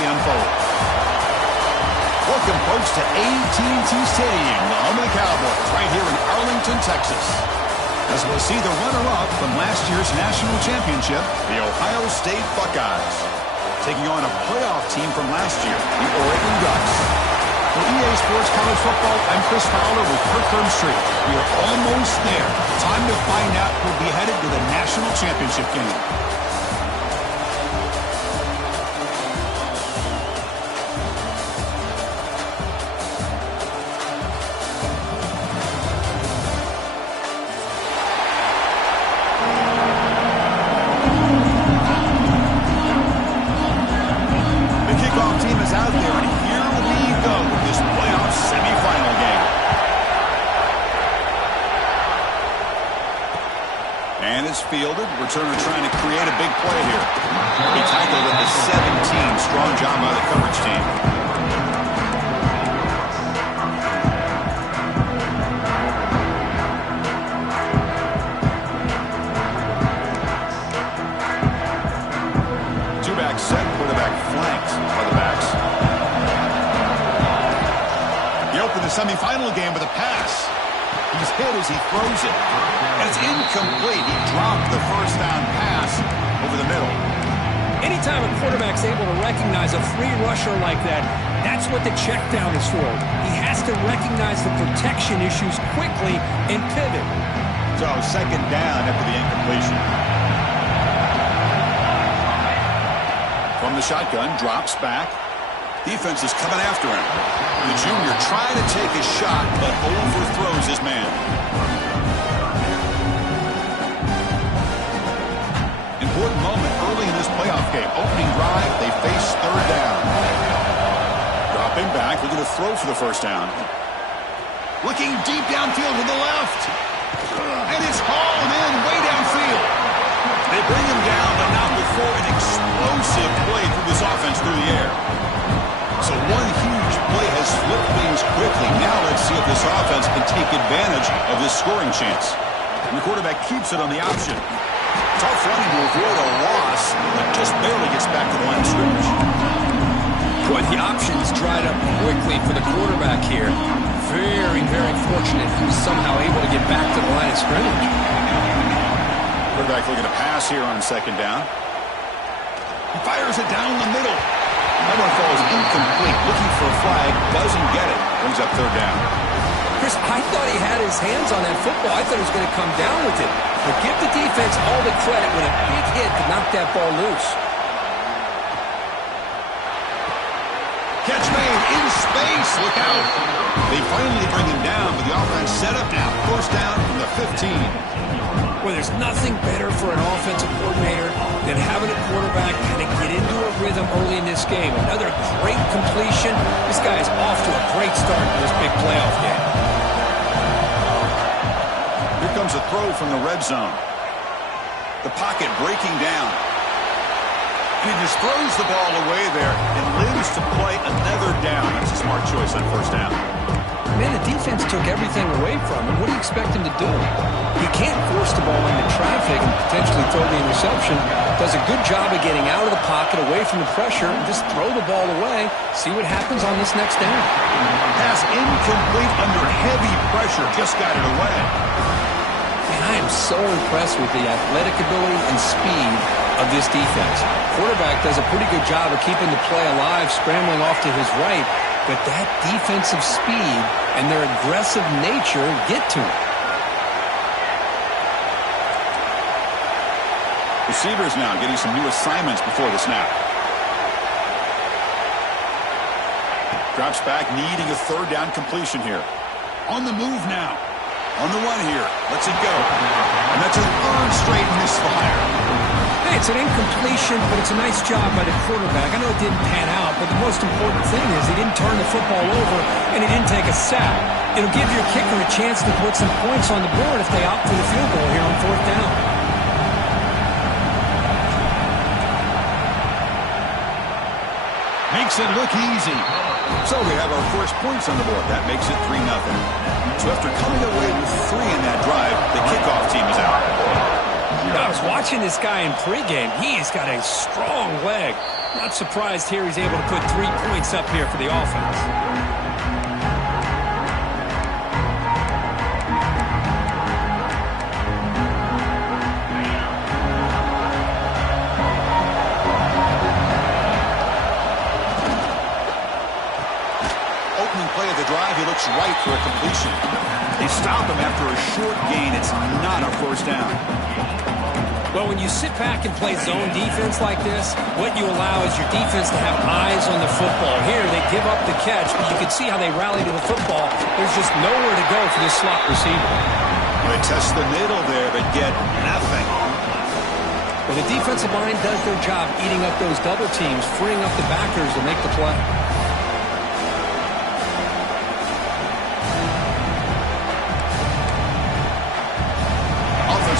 see unfold. Welcome, folks, to AT&T Stadium, the home of the Cowboys, right here in Arlington, Texas. As we'll see the runner-up from last year's national championship, the Ohio State Buckeyes, taking on a playoff team from last year, the Oregon Ducks. For EA Sports College Football, I'm Chris Fowler with Kirk Herbstreit. We are almost there. Time to find out who'll be headed to the national championship game. Fielded. Returner trying to create a big play here. He tackled at the 17. Strong job by the coverage team. Two-back set, quarterback flanked by the backs. He opened the semifinal game with a pass. He's hit as he throws it. And it's incomplete. He dropped the first down pass over the middle. Anytime a quarterback's able to recognize a free rusher like that, that's what the check down is for. He has to recognize the protection issues quickly and pivot. So second down after the incompletion. From the shotgun, drops back. Defense is coming after him. The junior trying to take his shot, but overthrows his man. Important moment early in this playoff game. Opening drive, they face third down. Dropping back, looking to throw for the first down. Looking deep downfield to the left. And it's hauled in way downfield. They bring him down, but not before an explosive play through this offense through the air. So one huge play has flipped things quickly. Now let's see if this offense can take advantage of this scoring chance. And the quarterback keeps it on the option. Tough running to avoid a loss, but just barely gets back to the line of scrimmage. Boy, the options dried up quickly for the quarterback here. Very, very fortunate he was somehow able to get back to the line of scrimmage. Quarterback looking to pass here on second down. He fires it down the middle. That one falls incomplete. Looking for a flag. Doesn't get it. Brings up third down. Chris, I thought he had his hands on that football. I thought he was going to come down with it. But give the defense all the credit when a big hit to knock that ball loose. Catch made in space. Look out. They finally bring him down, but the offense set up now. First down from the 15. Well, there's nothing better for an offensive coordinator than having a quarterback kind of get into a rhythm early in this game. Another great completion. This guy is off to a great start in this big playoff game. Here comes a throw from the red zone. The pocket breaking down. And he just throws the ball away there and lives to play another down. That's a smart choice on first down. Man, the defense took everything away from him. What do you expect him to do? He can't force the ball into traffic and potentially throw the interception. Does a good job of getting out of the pocket, away from the pressure, and just throw the ball away. See what happens on this next down. Pass incomplete under heavy pressure. Just got it away. Man, I am so impressed with the athletic ability and speed of this defense. Quarterback does a pretty good job of keeping the play alive, scrambling off to his right. But that defensive speed and their aggressive nature get to him. Receivers now getting some new assignments before the snap. Drops back, needing a third down completion here. On the move now. On the run here. Lets it go. And that's a third straight misfire. Hey, it's an incompletion, but it's a nice job by the quarterback. I know it didn't pan out, but the most important thing is he didn't turn the football over and he didn't take a sack. It'll give your kicker a chance to put some points on the board if they opt for the field goal here on fourth down. Makes it look easy. So we have our first points on the board. That makes it 3-0. So after coming away with 3 in that drive, the kickoff team is out. I was watching this guy in pregame. He's got a strong leg. Not surprised here he's able to put 3 points up here for the offense. Play of the drive, he looks right for a completion. They stop him after a short gain. It's not a first down. Well, when you sit back and play zone defense like this, what you allow is your defense to have eyes on the football. Here, they give up the catch, but you can see how they rally to the football. There's just nowhere to go for this slot receiver. They test the middle there, but get nothing. Well, the defensive line does their job eating up those double teams, freeing up the backers to make the play.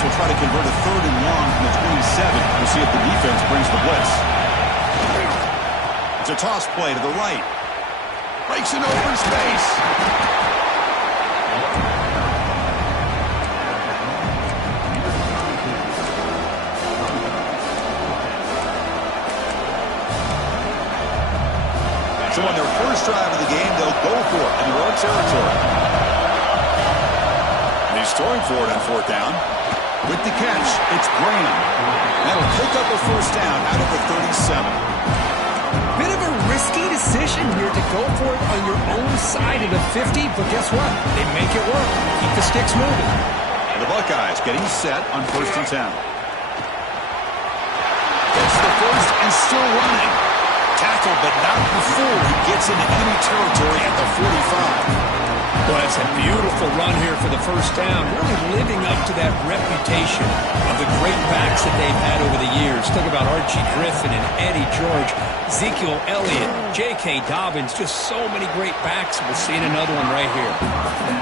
Will try to convert a 3rd and long from the 27. We'll see if the defense brings the blitz. It's a toss play to the right. Breaks an open space. So on their first drive of the game, they'll go for it in their own territory. And he's throwing for it on 4th down. With the catch, it's Graham. That'll pick up a first down out of the 37. Bit of a risky decision here to go for it on your own side of the 50, but guess what? They make it work. Keep the sticks moving. The Buckeyes getting set on 1st and 10. Gets the first and still running. Tackle, but not before he gets into enemy territory at the 45. Well, that's a beautiful run here for the first down, really living up to that reputation of the great backs that they've had over the years. Think about Archie Griffin and Eddie George, Ezekiel Elliott, J.K. Dobbins, just so many great backs. We're seeing another one right here.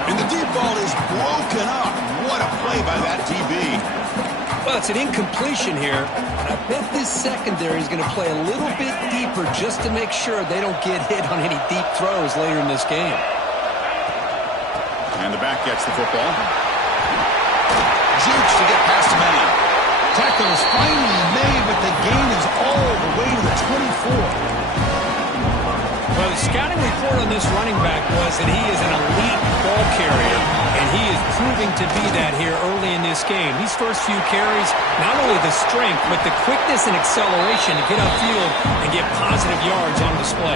And the deep ball is broken up. What a play by that DB. Well, it's an incompletion here. I bet this secondary is going to play a little bit deeper just to make sure they don't get hit on any deep throws later in this game. And the back gets the football. Jukes to get past the man. Tackle is finally made, but the gain is all the way to the 24. Well, the scouting report on this running back was that he is an elite ball carrier, and he is proving to be that here early in this game. These first few carries, not only the strength, but the quickness and acceleration to get upfield and get positive yards on display.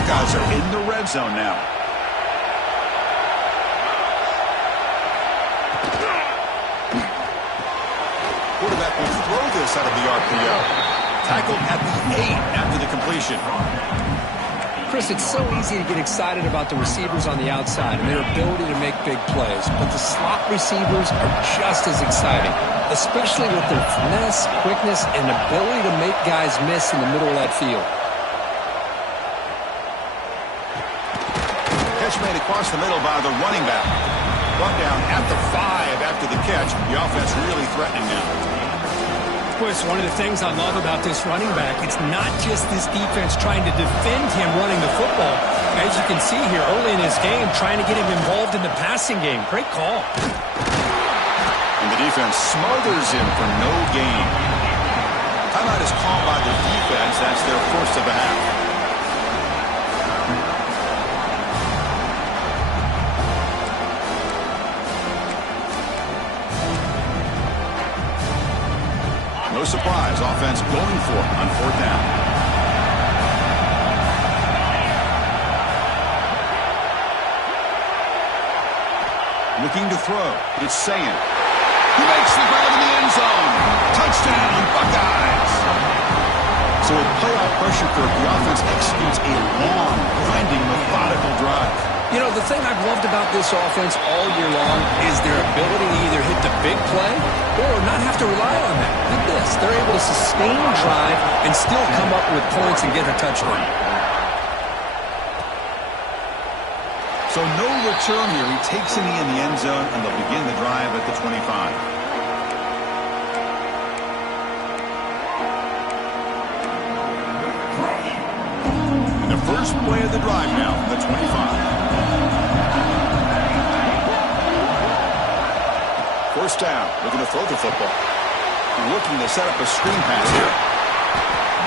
Buckeyes are in the red zone now. Quarterback will throw this out of the RPO. Tackled at the 8 after the completion. Chris, it's so easy to get excited about the receivers on the outside and their ability to make big plays, but the slot receivers are just as exciting, especially with their finesse, quickness, and ability to make guys miss in the middle of that field. Made across the middle by the running back. Brought down at the 5 after the catch. The offense really threatening now. Chris, one of the things I love about this running back, it's not just this defense trying to defend him running the football. As you can see here early in this game, trying to get him involved in the passing game. Great call. And the defense smothers him for no gain. Timeout is called by the defense. That's their first of the half. No surprise, offense going for it on 4th down. Looking to throw. It's Sayin. He makes the grab in the end zone. Touchdown, Buckeyes. So with playoff pressure curve, the offense executes a long, grinding, methodical drive. You know, the thing I've loved about this offense all year long is their ability to either hit the big play or not have to rely on that. Look at this. They're able to sustain drive and still come up with points and get a touchdown. So no return here. He takes a knee in the end zone, and they'll begin the drive at the 25. And the first play of the drive now, the 25. First down. Looking to throw the football. Looking to set up a screen pass here.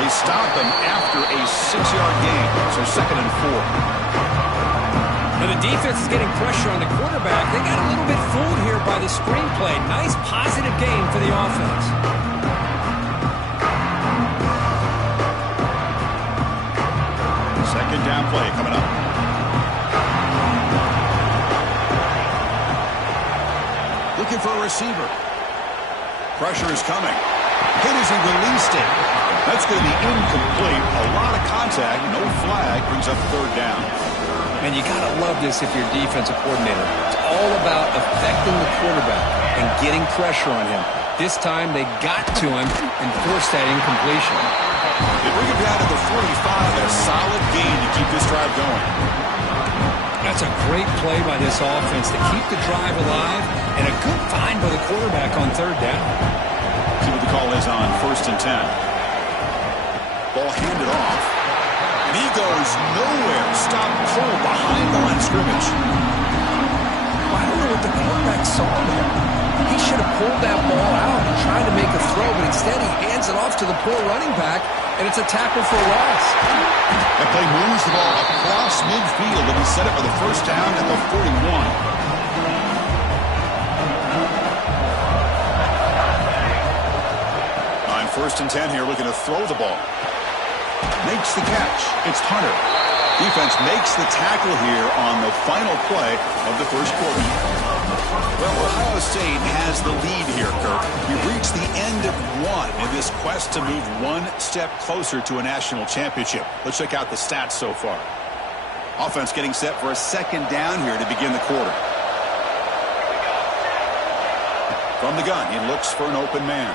They stop him after a 6-yard gain. So 2nd and 4. Now the defense is getting pressure on the quarterback. They got a little bit fooled here by the screenplay. Nice positive gain for the offense. Second down play coming up. Looking for a receiver. Pressure is coming. Hit as he released it. That's going to be incomplete. A lot of contact. No flag. Brings up 3rd down. And you got to love this if you're a defensive coordinator. It's all about affecting the quarterback and getting pressure on him. This time they got to him and forced that incompletion. They bring it down to the 45. A solid gain to keep this drive going. That's a great play by this offense to keep the drive alive and a good find by the quarterback on 3rd down. See what the call is on 1st and 10. Ball handed off. And he goes nowhere. Stop cold behind the line of scrimmage. I don't know what the quarterback saw there. He should have pulled that ball out and tried to make a throw, but instead he hands it off to the poor running back, and it's a tackle for a loss. That play moves the ball across midfield, and he set it for the first down at the 41. On 1st and 10 here, looking to throw the ball. Makes the catch. It's Hunter. Defense makes the tackle here on the final play of the first quarter. Well, Ohio State has the lead here, Kirk. We've reached the end of one in this quest to move one step closer to a national championship. Let's check out the stats so far. Offense getting set for a 2nd down here to begin the quarter. From the gun, he looks for an open man.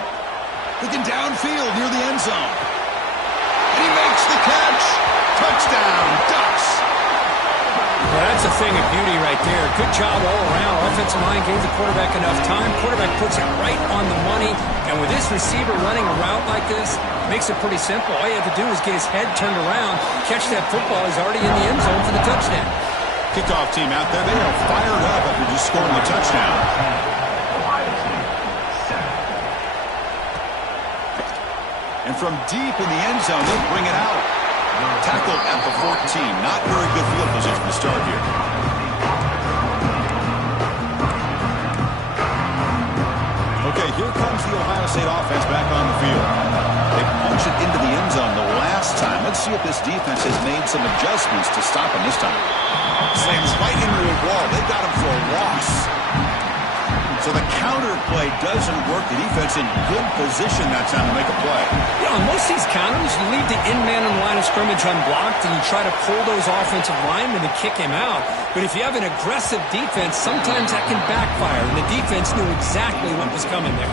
Looking downfield near the end zone. And he makes the catch. Touchdown, Ducks. Well, that's a thing of beauty right there. Good job all around. Offensive line gave the quarterback enough time. Quarterback puts it right on the money. And with this receiver running a route like this, makes it pretty simple. All you have to do is get his head turned around, catch that football. He's already in the end zone for the touchdown. Kickoff team out there. They are fired up after just scoring the touchdown. And from deep in the end zone, they'll bring it out. Tackled at the 14. Not very good field position to start here. Okay, here comes the Ohio State offense back on the field. They punch it into the end zone the last time. Let's see if this defense has made some adjustments to stop him this time. Slams right into the wall. They got him for a loss. So the counter play doesn't work. The defense in good position that time to make a play. Yeah, on most of these counters, you leave the in man in the line of scrimmage unblocked and you try to pull those offensive linemen to kick him out. But if you have an aggressive defense, sometimes that can backfire. And the defense knew exactly what was coming there.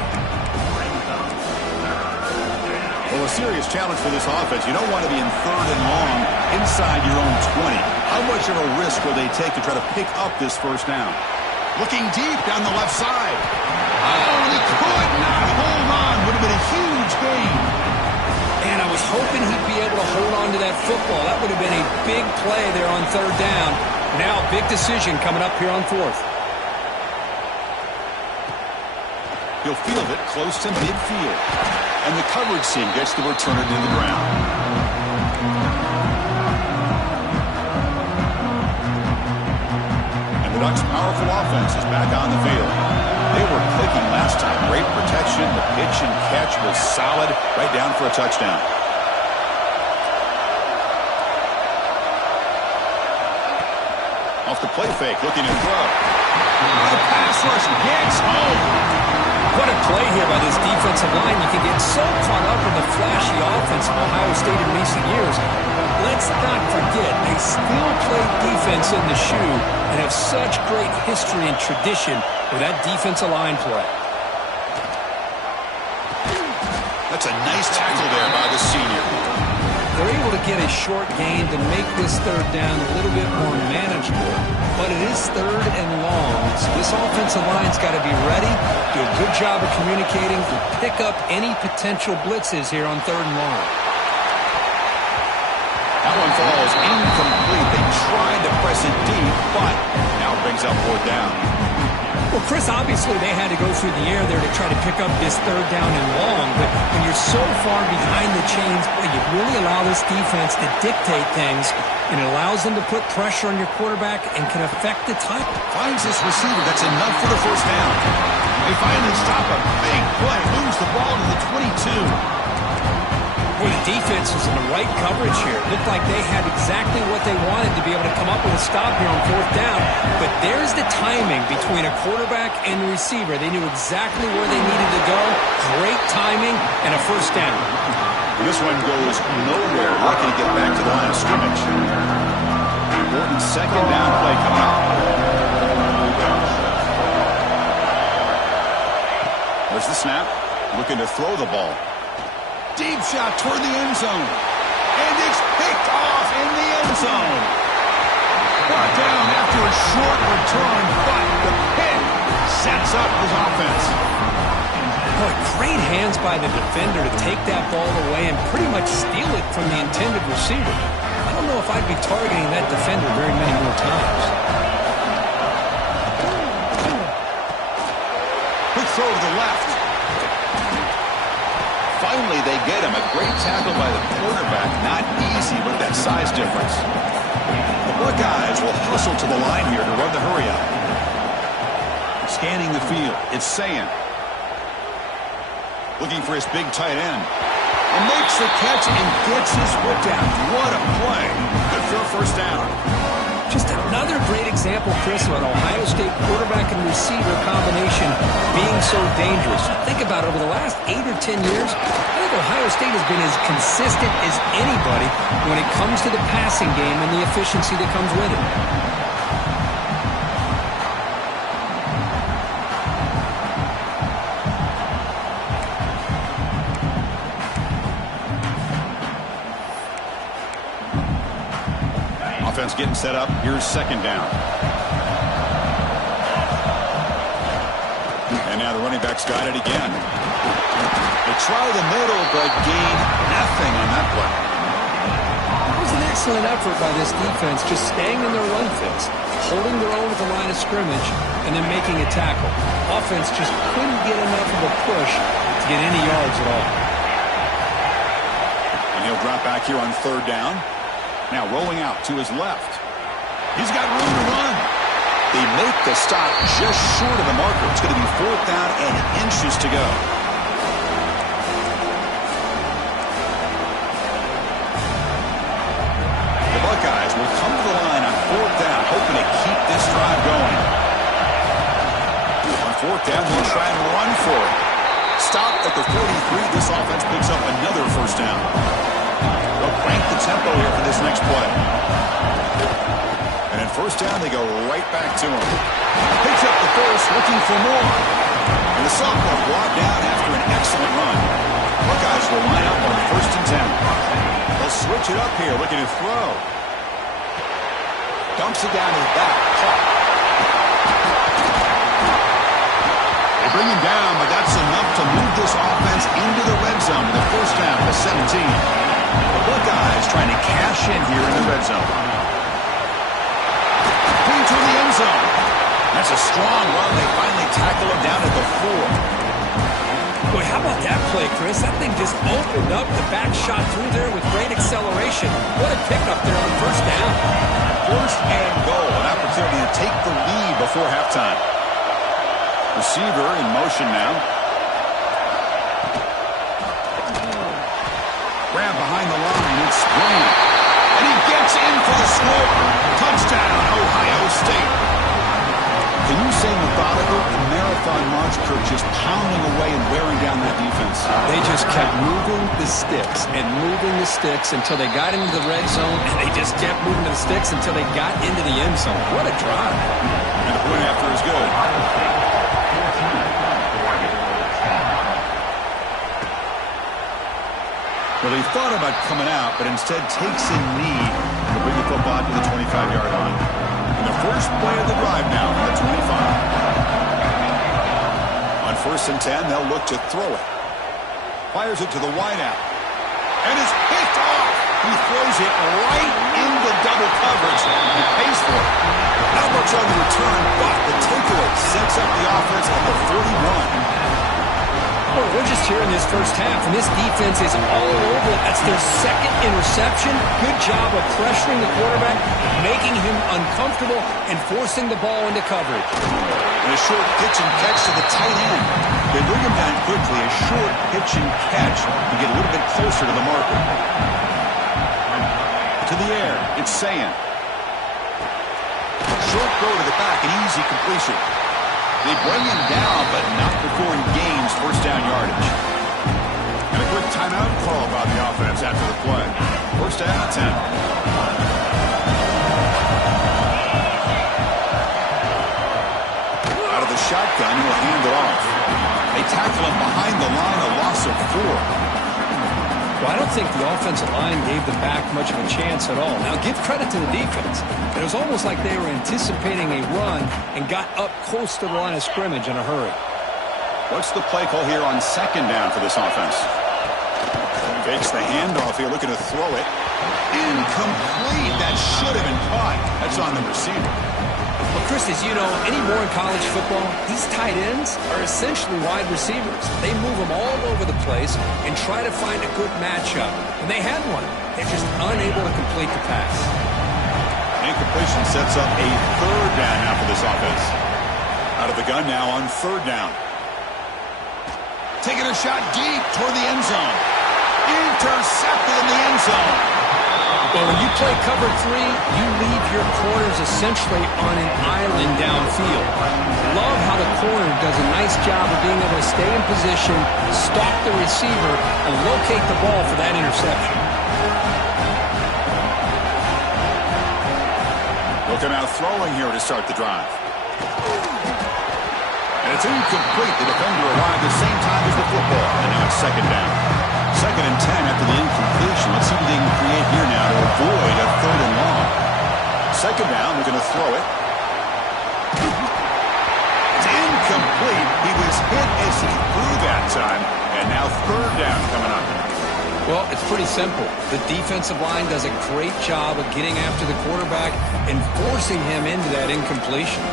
Well, a serious challenge for this offense. You don't want to be in 3rd and long inside your own 20. How much of a risk will they take to try to pick up this first down? Looking deep down the left side. Oh, he could not hold on. Would have been a huge gain. And I was hoping he'd be able to hold on to that football. That would have been a big play there on 3rd down. Now, big decision coming up here on 4th. He'll field it close to midfield. And the coverage team gets the returner to the ground. The Ducks' powerful offense is back on the field. They were clicking last time. Great protection. The pitch and catch was solid. Right down for a touchdown. Off the play fake. Looking to throw. The pass rush gets home. What a play here by this defensive line. You can get so caught up in the flashy offense of Ohio State in recent years. Let's not forget, they still play defense in the shoe and have such great history and tradition with that defensive line play. That's a nice tackle there by the senior. They're able to get a short gain to make this 3rd down a little bit more manageable. But it is 3rd and long, so this offensive line's got to be ready, do a good job of communicating, to pick up any potential blitzes here on 3rd and long. That one falls incomplete. They tried to press it deep, but now brings up 4th down. Well, Chris, obviously they had to go through the air there to try to pick up this third down and long, but when you're so far behind the chains, boy, you really allow this defense to dictate things, and it allows them to put pressure on your quarterback and can affect the time. Finds this receiver. That's enough for the first down. They finally stop a big play. Moves the ball to the 22. Boy, the defense was in the right coverage here. It looked like they had exactly what they wanted to be able to come up with a stop here on fourth down. But there's the timing between a quarterback and the receiver. They knew exactly where they needed to go. Great timing and a first down. This one goes nowhere. Lucky to get back to the line of scrimmage. Important second down play coming up. There's the snap. Looking to throw the ball. Deep shot toward the end zone. And it's picked off in the end zone. Brought down after a short return, but the pick sets up his offense. Boy, great hands by the defender to take that ball away and pretty much steal it from the intended receiver. I don't know if I'd be targeting that defender very many more times. Quick throw to the left. Finally, they get him. A great tackle by the quarterback. Not easy with that size difference. The Buckeyes will hustle to the line here to run the hurry up. Scanning the field. It's Sayin. Looking for his big tight end. And makes the catch and gets his foot down. What a play. Good for a first down. Just another great example, Chris, of an Ohio State quarterback and receiver combination being so dangerous. Think about it, over the last 8 or 10 years, I think Ohio State has been as consistent as anybody when it comes to the passing game and the efficiency that comes with it. Offense getting set up. Here's second down. And now the running back's got it again. They try the middle, but gain nothing on that play. It was an excellent effort by this defense, just staying in their run fits, holding their own at the line of scrimmage, and then making a tackle. Offense just couldn't get enough of a push to get any yards at all. And he'll drop back here on third down. Now rolling out to his left. He's got room to run. They make the stop just short of the marker. It's going to be fourth down and inches to go. The Buckeyes will come to the line on fourth down, hoping to keep this drive going. On fourth down, he'll try and run for it. Stop at the 43. This offense picks up another first down. They'll crank the tempo here for this next play. And in first down, they go right back to him. Picks up the first, looking for more. And the sophomore brought down after an excellent run. Buckeyes will line up on first and 10. They'll switch it up here, looking to throw. Dumps it down to the back. They bring him down, but that's enough to move this offense into the red zone with a first down to 17. The Buckeyes trying to cash in here in the red zone. Clean to the end zone. That's a strong run. They finally tackle him down at the 4. Boy, how about that play, Chris? That thing just opened up. The back shot through there with great acceleration. What a pickup there on first down. First and goal. An opportunity to take the lead before halftime. Receiver in motion now. Grab behind the line. It's Green. And he gets in for the score. Touchdown, Ohio State. Can you say methodical? A marathon march, Kirk, just pounding away and wearing down that defense. They just kept moving the sticks and moving the sticks until they got into the red zone, and they just kept moving the sticks until they got into the end zone. What a drive. And the point after is good. Well, he thought about coming out, but instead takes a knee to bring the football to the 25-yard line. And the first play of the drive now on the 25. On first and 10, they'll look to throw it. Fires it to the wideout. And it's picked off. He throws it right into double coverage. He pays for it. Not much on the return, but the takeaway sets up the offense at the 41. Well, we're just here in this first half, and this defense is all over it. That's their second interception. Good job of pressuring the quarterback, making him uncomfortable, and forcing the ball into coverage. And a short pitch and catch to the tight end. They bring him down quickly. A short pitch and catch to get a little bit closer to the marker. To the air, it's Sayan. Short throw to the back, an easy completion. They bring him down, but not before he gains first down yardage. And a quick timeout call by the offense after the play. First down and 10. Out of the shotgun, he'll hand it off. They tackle him behind the line, a loss of 4. Well, I don't think the offensive line gave them back much of a chance at all. Now, give credit to the defense. It was almost like they were anticipating a run and got up close to the line of scrimmage in a hurry. What's the play call here on second down for this offense? Fakes the handoff here, looking to throw it. Incomplete. That should have been caught. That's on the receiver. Well, Chris, as you know, anymore in college football, these tight ends are essentially wide receivers. They move them all over the place and try to find a good matchup. And they had one. They're just unable to complete the pass. Incompletion sets up a third down now for this offense. Out of the gun now on third down. Taking a shot deep toward the end zone. Intercepted in the end zone. Well, when you play cover 3, you leave your corners essentially on an island downfield. Love how the corner does a nice job of being able to stay in position, stalk the receiver, and locate the ball for that interception. Looking out throwing here to start the drive. And it's incomplete. The defender arrived at the same time as the football. And now it's second down. Second and 10 after the incompletion. Let's see what they can create here now to avoid a third and long. Second down, they're going to throw it. It's incomplete. He was hit as he threw that time. And now third down coming up. Well, it's pretty simple. The defensive line does a great job of getting after the quarterback and forcing him into that incompletion.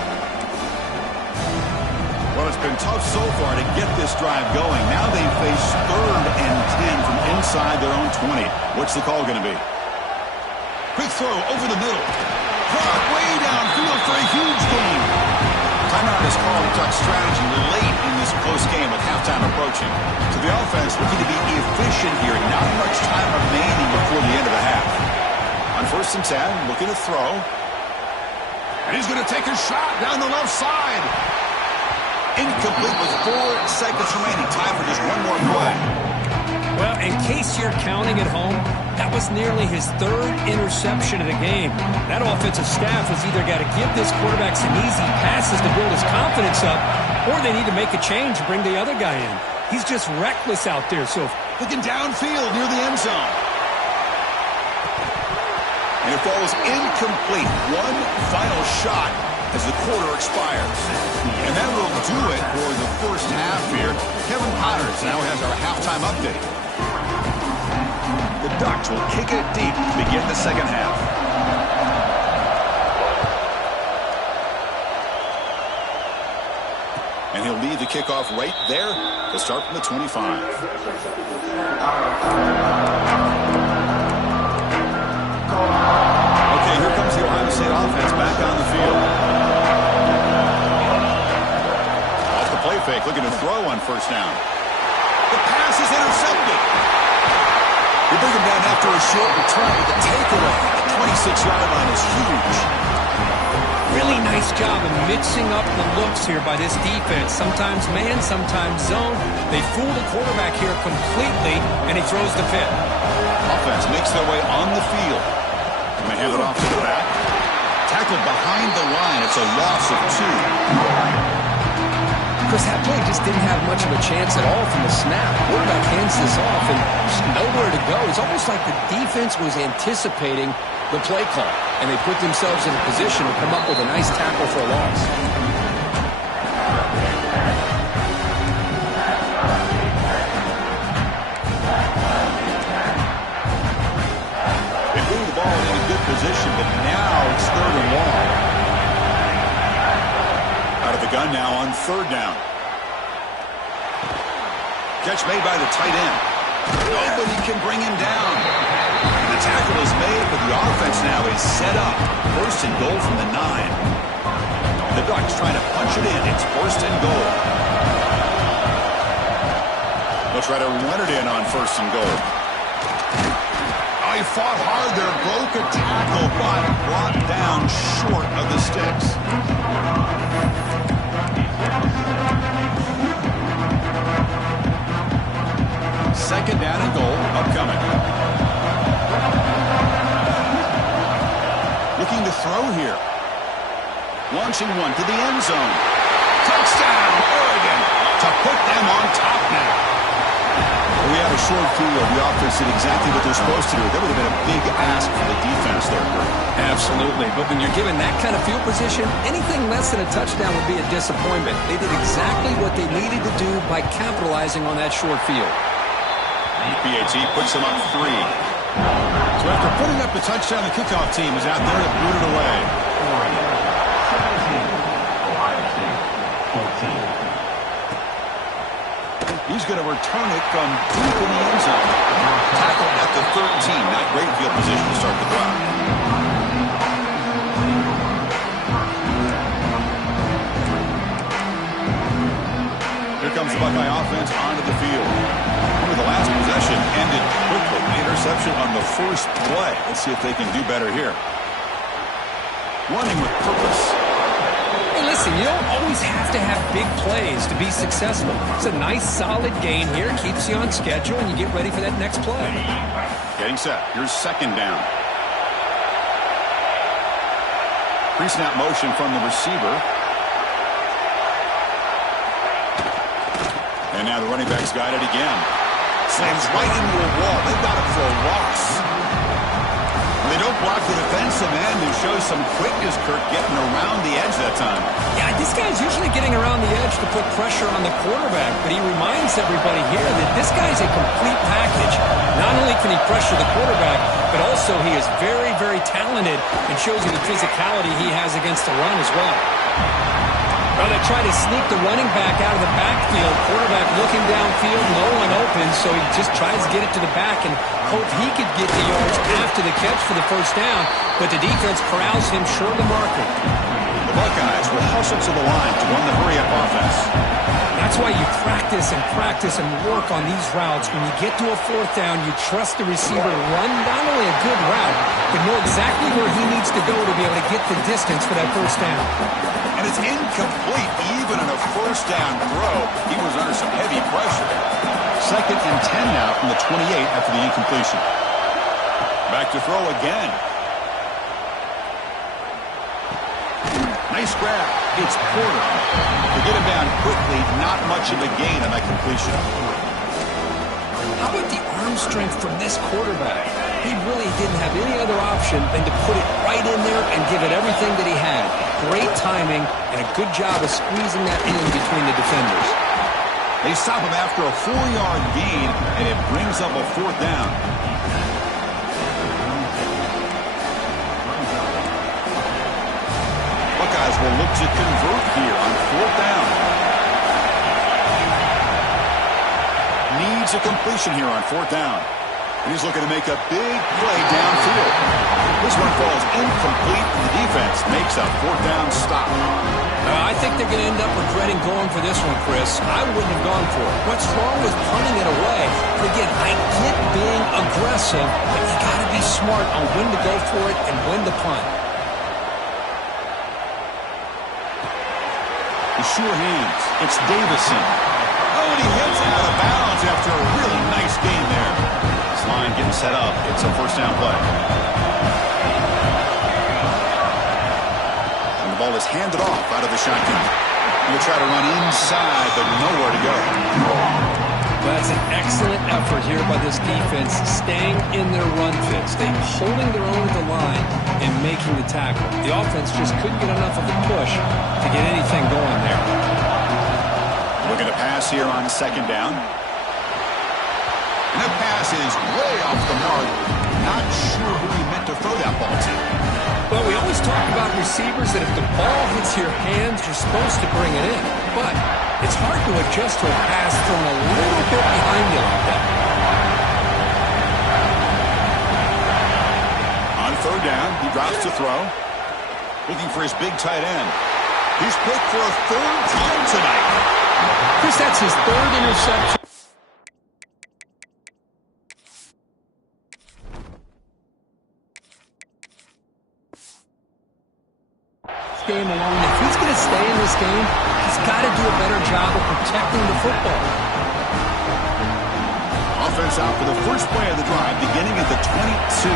Well, it's been tough so far to get this drive going. Now they face third and 10 from inside their own 20. What's the call going to be? Quick throw over the middle. Caught way downfield for a huge gain. Timeout is called to talk strategy late in this close game with halftime approaching. So the offense looking to be efficient here. Not much time remaining before the end of the half. On first and 10, looking to throw. And he's going to take a shot down the left side. Incomplete with 4 seconds remaining. Time for just one more play. Well, in case you're counting at home, that was nearly his third interception of the game. That offensive staff has either got to give this quarterback some easy passes to build his confidence up, or they need to make a change and bring the other guy in. He's just reckless out there. So looking downfield near the end zone. And it falls incomplete. One final shot as the quarter expires. And that will do it for the first half here. Kevin Powers now has our halftime update. The Ducks will kick it deep to begin the second half. And he'll lead the kickoff right there to start from the 25. Okay, here comes the Ohio State offense back on the field. Play fake, looking to throw on first down. The pass is intercepted. They bring him down after a short return with the takeaway. The 26-yard line is huge. Really nice job of mixing up the looks here by this defense. Sometimes man, sometimes zone. They fool the quarterback here completely, and he throws the pick. Offense makes their way on the field. They hand it off to the back. Tackled behind the line. It's a loss of 2. Because that play just didn't have much of a chance at all from the snap. Quarterback hands this off and just nowhere to go. It's almost like the defense was anticipating the play call, and they put themselves in a position to come up with a nice tackle for a loss. They move the ball in a good position, but now it's third and long. third down. Catch made by the tight end. Nobody can bring him down. The tackle is made, but the offense now is set up. First and goal from the 9. The Ducks trying to punch it in. It's first and goal. They'll try to run it in on first and goal. Oh, he fought hard there. Broke a tackle, but brought down short of the sticks. Second down and goal upcoming. Looking to throw here. Launching one to the end zone. Touchdown, Oregon, to put them on top now. We had a short field. The offense did exactly what they're supposed to do. That would have been a big ask for the defense there, Kurt. Absolutely. But when you're given that kind of field position, anything less than a touchdown would be a disappointment. They did exactly what they needed to do by capitalizing on that short field. PAT puts them up 3. So after putting up the touchdown, the kickoff team is out there to boot it away. He's going to return it from deep in the end zone. Tackle at the 13. Not great field position to start the drive. Here comes the Buckeye offense onto the field. The last possession ended quickly. Interception on the first play. Let's see if they can do better here. Running with purpose. Hey, listen, you don't always have to have big plays to be successful. It's a nice, solid gain here. Keeps you on schedule, and you get ready for that next play. Getting set. Here's second down. Pre-snap motion from the receiver. And now the running back's got it again. Slams right into a wall. They've got it for a loss. They don't block the defensive end who shows some quickness, Kirk, getting around the edge that time. Yeah, this guy's usually getting around the edge to put pressure on the quarterback, but he reminds everybody here that this guy's a complete package. Not only can he pressure the quarterback, but also he is very, very talented and shows you the physicality he has against the run as well. Well, they try to sneak the running back out of the backfield. Quarterback looking downfield, no one open, so he just tries to get it to the back and hope he could get the yards after the catch for the first down, but the defense corrals him short of the marker. The Buckeyes will hustle to the line to run the hurry-up offense. That's why you practice and work on these routes. When you get to a fourth down, you trust the receiver to run not only a good route, but know exactly where he needs to go to be able to get the distance for that first down. And it's incomplete even in a first down throw. He was under some heavy pressure. Second and 10 now from the 28 after the incompletion. Back to throw again. Nice grab. It's Porter. To get him down quickly, not much of a gain on that completion. How about the arm strength from this quarterback? He really didn't have any other option than to put it right in there and give it everything that he had. Great timing and a good job of squeezing that in between the defenders. They stop him after a 4-yard gain, and it brings up a fourth down. Buckeyes will look to convert here on fourth down. Needs a completion here on fourth down. He's looking to make a big play downfield. This one falls incomplete, and the defense makes a fourth down stop. I think they're going to end up regretting going for this one, Chris. I wouldn't have gone for it. What's wrong with punting it away? But again, I get being aggressive, but you got to be smart on when to go for it and when to punt. The sure hands. It's Davison. Oh, and he hits out of bounds after a really nice game there. This line getting set up. It's a first down play. And the ball is handed off out of the shotgun. He'll try to run inside, but nowhere to go. That's an excellent effort here by this defense, staying in their run fits. They're holding their own at the line and making the tackle. The offense just couldn't get enough of a push to get anything going there. Looking to pass here on second down. And that pass is way off the mark. Not sure who he meant to throw that ball to. Well, we always talk about receivers that if the ball hits your hands, you're supposed to bring it in. But it's hard to adjust to a pass thrown a little bit behind you like that. On third down, he drops to throw. Looking for his big tight end. He's picked for a third time tonight. Chris, that's his third interception. Game alone. If he's going to stay in this game, he's got to do a better job of protecting the football. Offense out for the first play of the drive, beginning at the 22.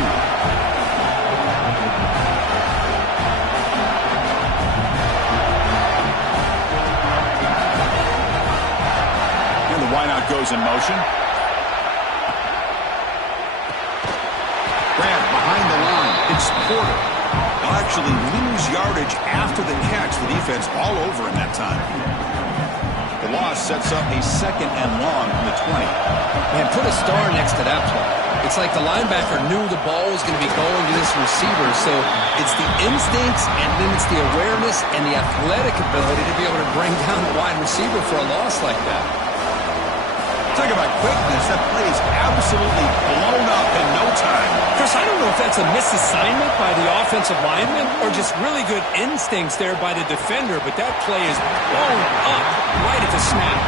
And the wideout goes in motion. Grab behind the line. It's Porter. They'll actually lose yardage after the catch. The defense all over in that time. The loss sets up a second and long from the 20. Man, put a star next to that play. It's like the linebacker knew the ball was going to be going to this receiver, so it's the instincts and then it's the awareness and the athletic ability to be able to bring down the wide receiver for a loss like that. Talk about quickness. That play is absolutely blown up in no time. Chris, I don't know if that's a misassignment by the offensive lineman or just really good instincts there by the defender, but that play is blown up right at the snap.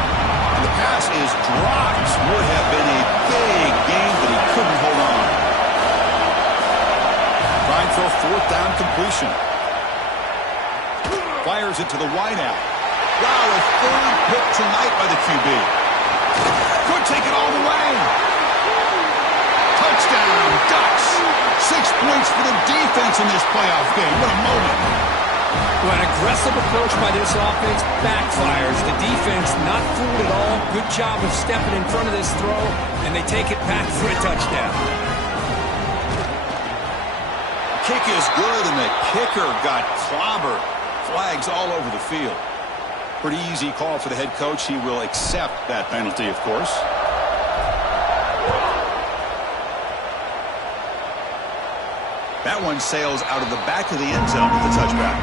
And the pass is dropped. Would have been a big game, but he couldn't hold on. Trying for a fourth down completion. Fires it to the wideout. Wow, a third pick tonight by the QB. Could take it all the way. Touchdown, Ducks. 6 points for the defense in this playoff game. What a moment. Well, an aggressive approach by this offense backfires. The defense not fooled at all. Good job of stepping in front of this throw, and they take it back for a touchdown. Kick is good, and the kicker got clobbered. Flags all over the field. Pretty easy call for the head coach. He will accept that penalty, of course. That one sails out of the back of the end zone with the touchback.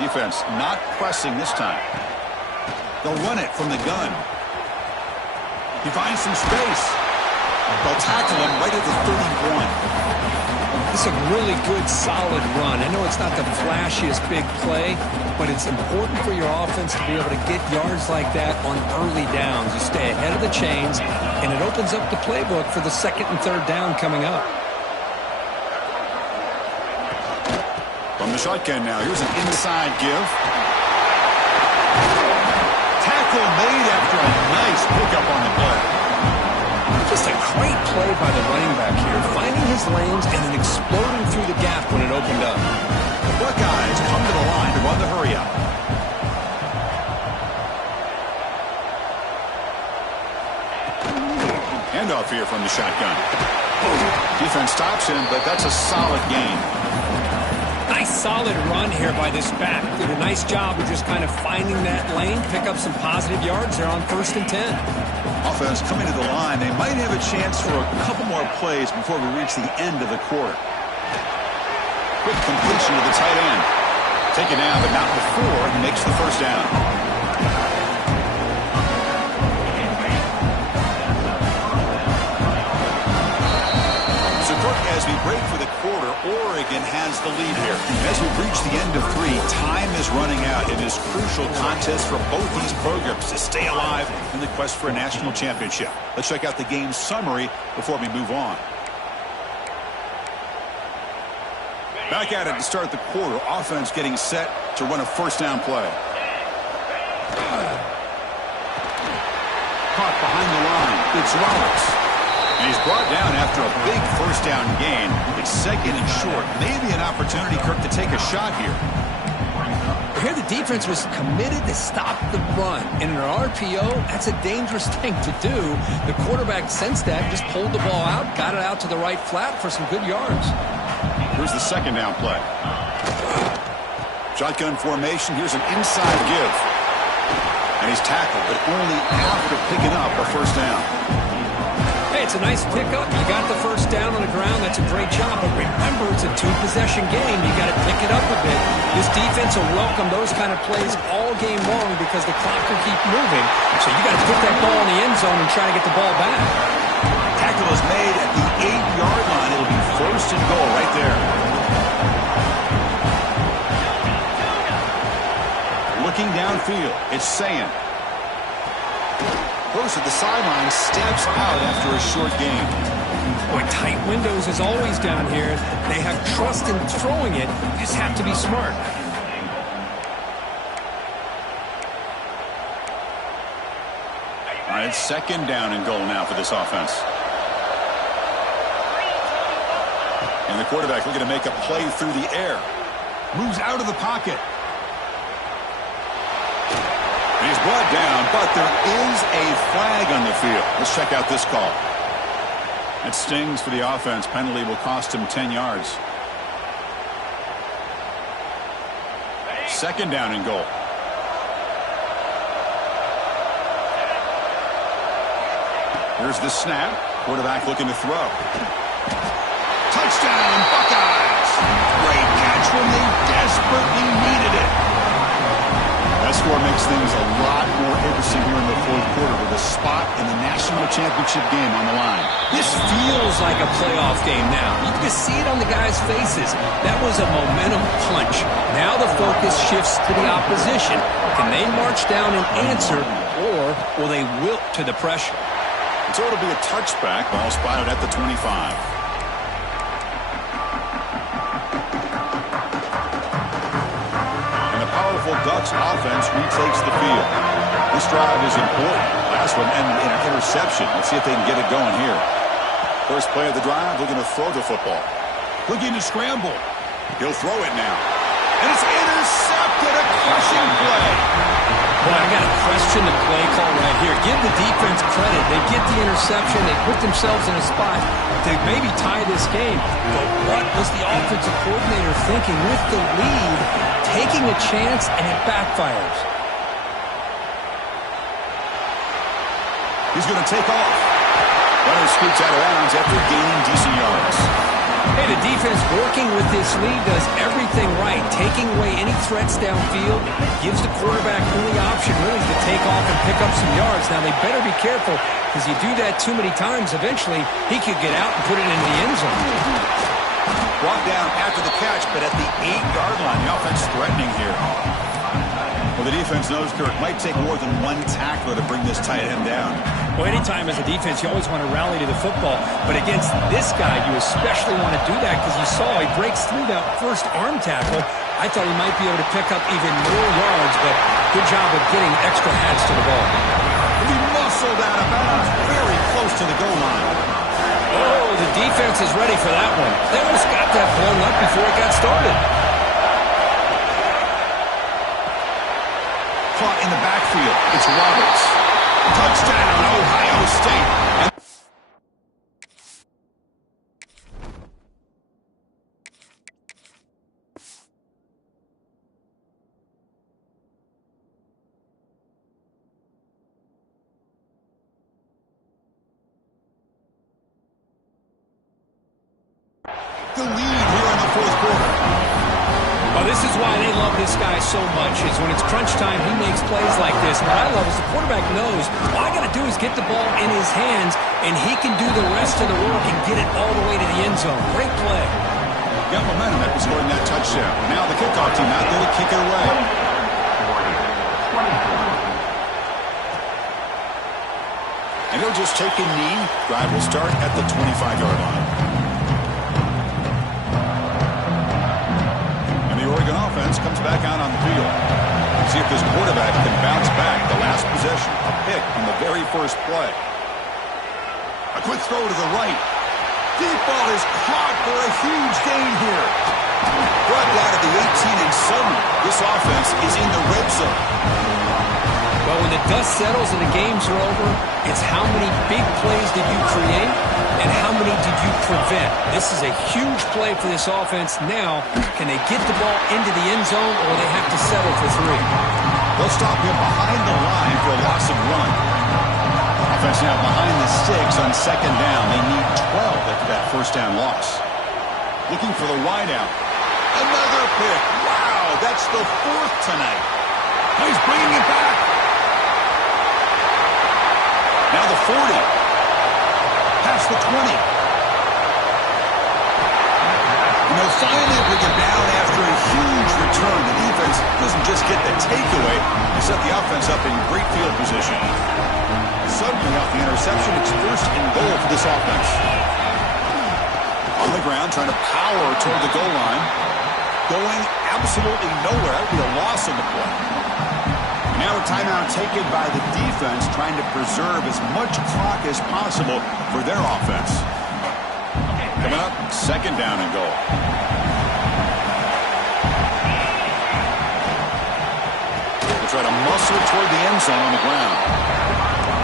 Defense not pressing this time. They'll run it from the gun. He finds some space. They'll tackle him right at the 31. This is a really good, solid run. I know it's not the flashiest big play, but it's important for your offense to be able to get yards like that on early downs. You stay ahead of the chains, and it opens up the playbook for the second and third down coming up. From the shotgun now, here's an inside give. Tackle made after a nice pickup on the play. Just a great play by the running back here, finding his lanes and then exploding through the gap when it opened up. The Buckeyes come to the line to run the hurry-up. Handoff here from the shotgun. Defense stops him, but that's a solid gain. Nice solid run here by this back. Did a nice job of just kind of finding that lane, pick up some positive yards there on 1st and 10. Offense coming to the line. They might have a chance for a couple more plays before we reach the end of the quarter. Quick completion to the tight end. Take it down, but not before he makes the first down. As we break for the quarter, Oregon has the lead here. As we've reached the end of 3, time is running out in this crucial contest for both these programs to stay alive in the quest for a national championship. Let's check out the game summary before we move on. Back at it to start the quarter. Offense getting set to run a first down play. Caught behind the line. It's Roberts. And he's brought down after a big first down gain. It's second and short. Maybe an opportunity, Kirk, to take a shot here. Here the defense was committed to stop the run. In an RPO, that's a dangerous thing to do. The quarterback sensed that, just pulled the ball out, got it out to the right flat for some good yards. Here's the second down play. Shotgun formation. Here's an inside give. And he's tackled, but only after picking up a first down. Hey, it's a nice pickup. You got the first down on the ground. That's a great job. But remember, it's a two-possession game. You got to pick it up a bit. This defense will welcome those kind of plays all game long because the clock will keep moving. So you got to put that ball in the end zone and try to get the ball back. Tackle is made at the 8-yard line. It'll be first and goal right there. Looking downfield, it's Sayin. Close at the sideline, steps out after a short game. Boy, tight windows is always down here. They have trust in throwing it. You just have to be smart. All right, second down and goal now for this offense. And the quarterback looking to make a play through the air. Moves out of the pocket. He's brought down, but there is a flag on the field. Let's check out this call. It stings for the offense. Penalty will cost him 10 yards. Second down and goal. Here's the snap. Quarterback looking to throw. Touchdown, Buckeyes! Great catch when they desperately needed it. That score makes things a lot more interesting here in the fourth quarter with a spot in the national championship game on the line. This feels like a playoff game now. You can see it on the guys' faces. That was a momentum punch. Now the focus shifts to the opposition. Can they march down and answer, or will they wilt to the pressure? So it'll be a touchback. Ball spotted at the 25. Ducks offense retakes the field. This drive is important. Last one ended in an interception. Let's see if they can get it going here. First play of the drive, looking to throw the football. Looking to scramble. He'll throw it now. And it's intercepted. A crushing play. Boy, I got to question the play call right here. Give the defense credit. They get the interception. They put themselves in a spot to maybe tie this game. But what was the offensive coordinator thinking with the lead? Taking a chance, and it backfires. He's going to take off. Runner scoots out of bounds after gaining decent yards. Hey, the defense working with this lead does everything right. Taking away any threats downfield gives the quarterback only option really to take off and pick up some yards. Now, they better be careful because you do that too many times, eventually he could get out and put it into the end zone. Brought down after the catch, but at the 8-yard line. The offense threatening here. Well, the defense knows Kirk might take more than one tackler to bring this tight end down. Well, anytime as a defense, you always want to rally to the football. But against this guy, you especially want to do that because you saw he breaks through that first arm tackle. I thought he might be able to pick up even more yards, but good job of getting extra hats to the ball. He muscled out of bounds, very close to the goal line. Oh, the defense is ready for that one. They almost got that blown up before it got started. Caught in the backfield. It's Roberts. Touchdown, Ohio State. The lead here in the fourth quarter. Oh, this is why they love this guy so much, is when it's crunch time, he makes plays like this. What I love is the quarterback knows all I got to do is get the ball in his hands, and he can do the rest of the work and get it all the way to the end zone. Great play. Got momentum after scoring that touchdown. Now the kickoff team out there to kick it away. And he'll just take a knee. Drive will start at the 25-yard line. Oregon offense comes back out on the field. See if this quarterback can bounce back. The last possession, a pick on the very first play. A quick throw to the right. Deep ball is caught for a huge gain here. Brought down at the 18 and suddenly This offense is in the red zone. Well, when the dust settles and the games are over, it's how many big plays did you create and how many did you prevent. This is a huge play for this offense. Now, can they get the ball into the end zone or they have to settle for 3? They'll stop him behind the line for a loss of 1. Offense now behind the sticks on second down. They need 12 after that first down loss. Looking for the wideout. Another pick. Wow, that's the 4th tonight. He's bringing it back. Now the 40. Past the 20. Finally bring it down after a huge return. The defense doesn't just get the takeaway. They set the offense up in great field position. Suddenly off the interception, it's 1st and goal for this offense. On the ground, trying to power toward the goal line. Going absolutely nowhere. That would be a loss on the play. Now a timeout taken by the defense, trying to preserve as much clock as possible for their offense. Coming up, 2nd down and goal. They try to muscle toward the end zone on the ground.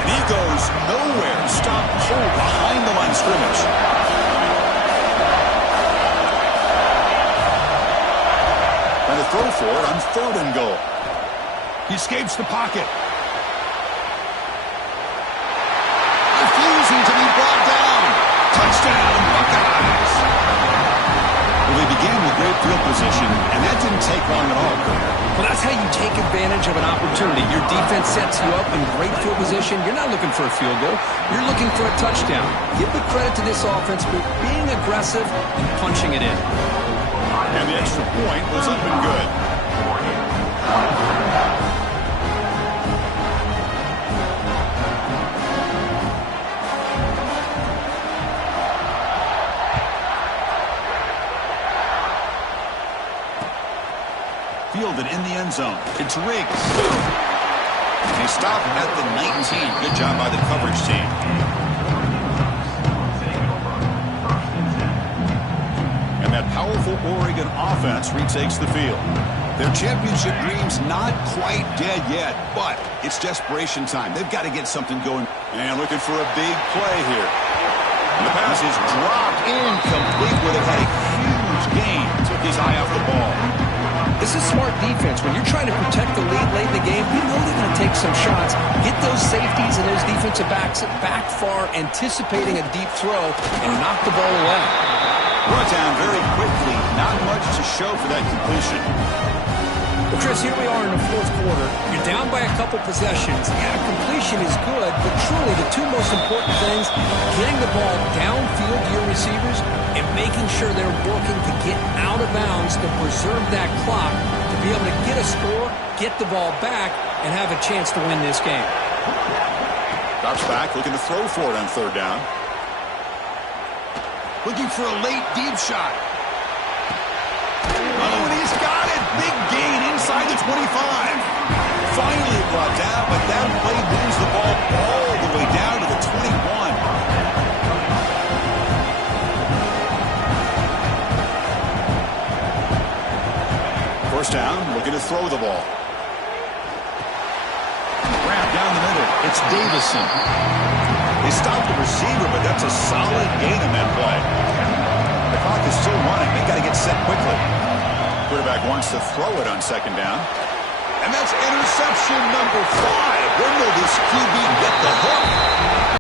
And he goes nowhere. Stop cold behind the line of scrimmage. Trying to throw for it on 3rd and goal. He escapes the pocket. Refusing to be brought down. Touchdown, Buckeyes. Well, they began with great field position, and that didn't take long at all. Well, that's how you take advantage of an opportunity. Your defense sets you up in great field position. You're not looking for a field goal. You're looking for a touchdown. Give the credit to this offense for being aggressive and punching it in. And the extra point was up and good. Fielded in the end zone. It's Riggs. They stop at the 19. Good job by the coverage team. And that powerful Oregon offense retakes the field. Their championship dream's not quite dead yet, but it's desperation time. They've got to get something going. And looking for a big play here. And the pass is dropped incomplete where they had a huge gain. Took his eye off the ball. This is smart defense. When you're trying to protect the lead late in the game, you know they're going to take some shots. Get those safeties and those defensive backs back far, anticipating a deep throw, and knock the ball away. Brought down very quickly. Not much to show for that completion. Well, Chris, here we are in the 4th quarter. You're down by a couple possessions. Yeah, completion is good, but truly the 2 most important things, getting the ball downfield to your receivers and making sure they're working to get out of bounds to preserve that clock, to be able to get a score, get the ball back, and have a chance to win this game. Drops back, looking to throw for it on 3rd down. Looking for a late deep shot. Oh, and he's got it. Big gain inside the 25. Finally brought down, but that play moves the ball all the way down to the 21. First down, looking to throw the ball. Wrap down the middle. It's Davison. They stopped the receiver, but that's a solid gain in that play. The clock is still running. They got to get set quickly. Quarterback wants to throw it on 2nd down. And that's interception number 5. When will this QB get the hook?